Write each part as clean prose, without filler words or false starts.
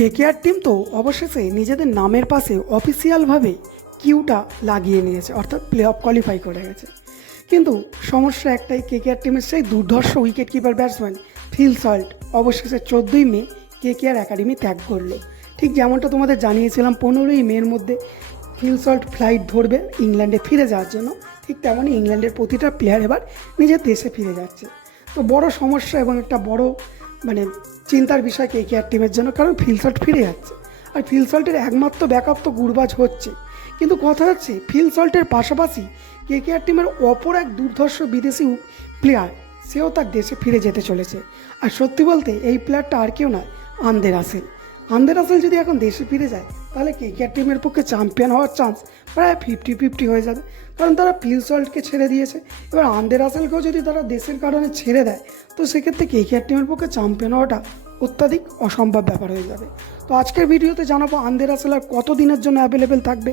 KKR team তো অবশেষে নিজেদের নামের পাশে অফিসিয়ালভাবে কিউটা লাগিয়ে নিয়েছে, অর্থাৎ প্লে অফ কোয়ালিফাই করে গেছে। কিন্তু সমস্যা একটাই, কেকেআর টিমের সেই দুর্ধর্ষ wicket keeper batsman Phil Salt অবশেষে 14ই মে কেকেআর একাডেমি ত্যাগ করলো। ঠিক যেমনটা তোমাদের জানিয়েছিলাম 15ই মের মধ্যে ফিল সল্ট ফ্লাইট ধরবে ইংল্যান্ডে ফিরে যাওয়ার জন্য, ঠিক তেমনই ইংল্যান্ডের প্রতিটা প্লেয়ার এবার নিজের দেশে ফিরে যাচ্ছে। তো বড় সমস্যা এবং একটা বড় চিন্তার বিষয় কেকেআর টিমের জন্য, কারণ ফিল সল্ট ফিরে যাচ্ছে আর ফিল সল্টের একমাত্র ব্যাকআপ তো গুরবাজ হচ্ছে। কিন্তু কথা হচ্ছে ফিল সল্টের পাশাপাশি কেকেআর টিমের অপর এক দুর্ধর্ষ বিদেশি প্লেয়ার, সেও তার দেশে ফিরে যেতে চলেছে। আর সত্যি বলতে এই প্লেয়ারটা আর কেউ নয়, আন্দে রাসেল। আন্দে রাসেল যদি এখন দেশে ফিরে যায় তাহলে কেকেআর টিমের পক্ষে চ্যাম্পিয়ন হওয়ার চান্স প্রায় 50-50 হয়ে যাবে, কারণ তারা ফিল সল্টকে ছেড়ে দিয়েছে। এবার আন্দে রাসেলকেও যদি তারা দেশের কারণে ছেড়ে দেয় তো সেক্ষেত্রে কেকেআর টিমের পক্ষে চ্যাম্পিয়ন হওয়াটা অত্যাধিক অসম্ভব ব্যাপার হয়ে যাবে। তো আজকের ভিডিওতে জানাবো আন্দে রাসেল আর কত দিনের জন্য অ্যাভেলেবেল থাকবে,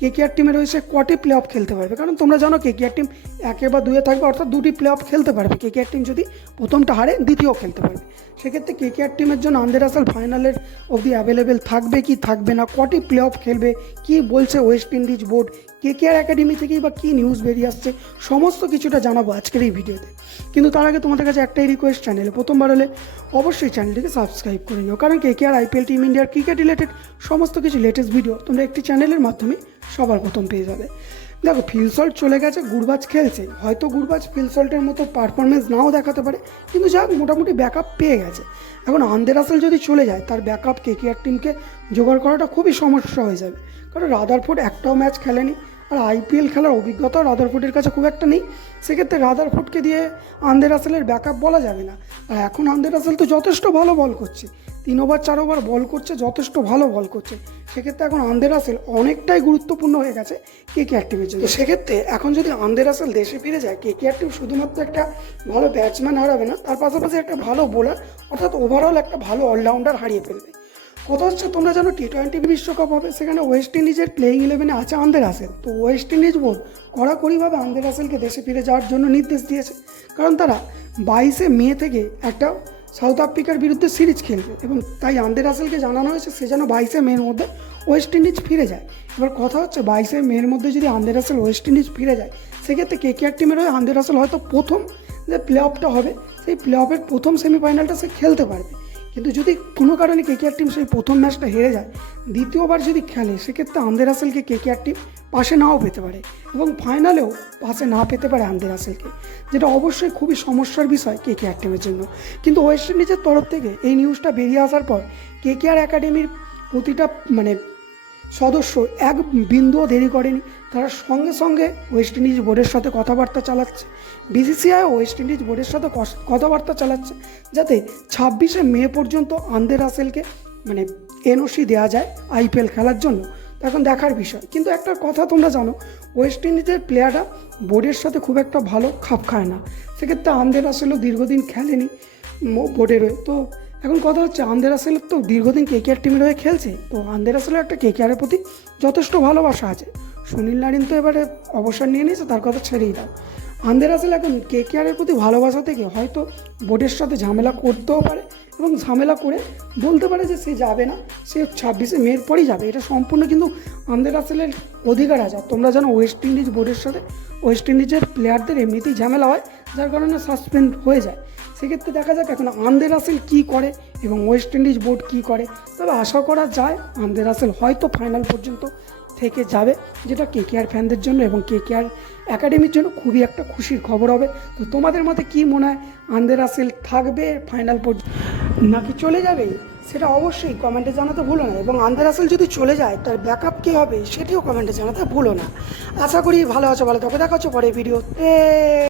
কেকেআর টিমের হয়েছে কটি প্লে অফ খেলতে পারবে, কারণ তোমরা জানো কেকেআর টিম 1 বা 2 থাকবে, অর্থাৎ 2টি প্লে অফ খেলতে পারবে। কেকেআর টিম যদি প্রথমটা হারে দ্বিতীয় খেলতে পারবে। সেক্ষেত্রে কেকেআর টিমের জন্য আন্দে রাসেল ফাইনালের অবধি অ্যাভেলেবেল থাকবে কি থাকবে না, কটি প্লে অফ খেলবে, কি বলছে West Indies board, KKR academy থেকেই বা কী নিউজ বেরিয়ে আসছে, সমস্ত কিছুটা জানাবো আজকের এই ভিডিওতে। কিন্তু তার আগে তোমাদের কাছে একটাই রিকোয়েস্ট, চ্যানেলে প্রথমবার হলে অবশ্যই চ্যানেলটিকে সাবস্ক্রাইব করে নিও, কারণ কেকেআর আইপিএল টিম ইন্ডিয়ার ক্রিকেট রিলেটেড সমস্ত কিছু লেটেস্ট ভিডিও তোমরা একটি চ্যানেলের মাধ্যমে সবার প্রথম পেয়ে যাবে। দেখো, ফিল সল্ট চলে গেছে, গুরবাজ খেলছে, হয়তো গুরবাজ ফিল সল্টের মতো পারফরমেন্স নাও দেখাতে পারে, কিন্তু যাক মোটামুটি ব্যাকআপ পেয়ে গেছে। এখন আন্দে রাসেল যদি চলে যায় তার ব্যাকআপ কেকেআর টিমকে জোগাড় করাটা খুবই সমস্যা হয়ে যাবে, কারণ রাদারফোর্ড একটাও ম্যাচ খেলেনি আর আইপিএল খেলার অভিজ্ঞতাও রাদারফোর্ডের কাছে খুব একটা নেই। সেক্ষেত্রে রাদারফোর্ডকে দিয়ে আন্দে রাসেলের ব্যাকআপ বলা যাবে না। আর এখন আন্দে রাসেল তো যথেষ্ট ভালো বল করছে, 3 ওভার 4 ওভার বল করছে, যথেষ্ট ভালো বল করছে। সেক্ষেত্রে এখন আন্দে রাসেল অনেকটাই গুরুত্বপূর্ণ হয়ে গেছে কেকেআর টিমের জন্য। সেক্ষেত্রে এখন যদি আন্দে রাসেল দেশে ফিরে যায়, কেকেআর টিম শুধুমাত্র একটা ভালো ব্যাটসম্যান হারাবে না, তার পাশাপাশি একটা ভালো বোলার, অর্থাৎ ওভারঅল একটা ভালো অলরাউন্ডার হারিয়ে ফেলবে। কথা হচ্ছে, তোমরা জানো টি20 বিশ্বকাপ হবে, সেখানে ওয়েস্ট ইন্ডিজের প্লেয়িং 11-এ আছে আন্দে রাসেল। তো ওয়েস্ট ইন্ডিজ বোর্ড কড়াকড়িভাবে আন্দে রাসেলকে দেশে ফিরে যাওয়ার জন্য নির্দেশ দিয়েছে, কারণ তারা 22 মে থেকে একটা সাউথ আফ্রিকার বিরুদ্ধে সিরিজ খেলবে এবং তাই আন্দে রাসেলকে জানানো হয়েছে সে যেন 22 মের মধ্যে ওয়েস্ট ইন্ডিজ ফিরে যায়। এবার কথা হচ্ছে 22 মের মধ্যে যদি আন্দে রাসেল ওয়েস্ট ইন্ডিজ ফিরে যায়, সেক্ষেত্রে কেকেআর টিমের হয়ে আন্দে রাসেল হয়তো প্রথম যে প্লে অফটা হবে সেই প্লে অফের প্রথম সেমিফাইনালটা সে খেলতে পারবে। কিন্তু যদি কোনো কারণে কেকেআর টিম সেই প্রথম ম্যাচটা হেরে যায়, দ্বিতীয়বার যদি খেলে, সেক্ষেত্রে আন্দে রাসেলকে কেকেআর টিম পাশে নাও পেতে পারে এবং ফাইনালেও পাশে না পেতে পারে আন্দে রাসেলকে, যেটা অবশ্যই খুবই সমস্যার বিষয় কেকেআর টিমের জন্য। কিন্তু ওয়েস্ট ইন্ডিজের তরফ থেকে এই নিউজটা বেরিয়ে আসার পর কেকেআর একাডেমির প্রতিটা সদস্য এক বিন্দুও দেরি করেনি, তারা সঙ্গে সঙ্গে ওয়েস্ট ইন্ডিজ বোর্ডের সাথে কথাবার্তা চালাচ্ছে। বিসিসিআই ওয়েস্ট ইন্ডিজ বোর্ডের সাথে কথাবার্তা চালাচ্ছে যাতে 26 মে পর্যন্ত আন্দে রাসেলকে এনওসি দেওয়া যায় আইপিএল খেলার জন্য। এখন দেখার বিষয়। কিন্তু একটা কথা তোমরা জানো, ওয়েস্ট ইন্ডিজের প্লেয়াররা বোর্ডের সাথে খুব একটা ভালো খাপ খায় না। সেক্ষেত্রে আন্দে রাসেলও দীর্ঘদিন খেলেনি বোর্ডের হয়ে। তো এখন কথা হচ্ছে, আন্দে রাসেলের তো দীর্ঘদিন কেকেআর টিমের হয়ে খেলছে, তো আন্দে রাসেলের একটা কেকেআরের প্রতি যথেষ্ট ভালোবাসা আছে। সুনীল নারিন তো এবারে অবসর নিয়ে নিয়েছে, তার কথা ছেড়েই দাও। আন্দে রাসেল এখন কেকেআরের প্রতি ভালোবাসা থেকে হয়তো বোর্ডের সাথে ঝামেলা করতেও পারে এবং ঝামেলা করে বলতে পারে যে সে যাবে না, সে 26 মের পরই যাবে। এটা সম্পূর্ণ কিন্তু আন্দে রাসেলের অধিকার আছে। তোমরা জানো ওয়েস্ট ইন্ডিজ বোর্ডের সাথে ওয়েস্ট ইন্ডিজের প্লেয়ারদের এমনিতেই ঝামেলা হয়, যার কারণে সাসপেন্ড হয়ে যায়। সেক্ষেত্রে দেখা যাক এখন আন্দে রাসেল কী করে এবং ওয়েস্ট ইন্ডিজ বোর্ড কী করে। তবে আশা করা যায় আন্দে রাসেল হয়তো ফাইনাল পর্যন্ত থেকে যাবে, যেটা কেকেআর ফ্যানদের জন্য এবং কেকেআর একাডেমির জন্য খুবই একটা খুশির খবর হবে। তো তোমাদের মতে কী মনে হয়, আন্দে রাসেল থাকবে ফাইনাল পর্যন্ত নাকি চলে যাবে, সেটা অবশ্যই কমেন্টে জানাতে ভুলো না। এবং আন্দে রাসেল যদি চলে যায় তার ব্যাকআপ কী হবে সেটিও কমেন্টে জানাতে ভুলো না। আশা করি ভালো আছো, ভালো থাকো, দেখা হচ্ছে পরে ভিডিওতে।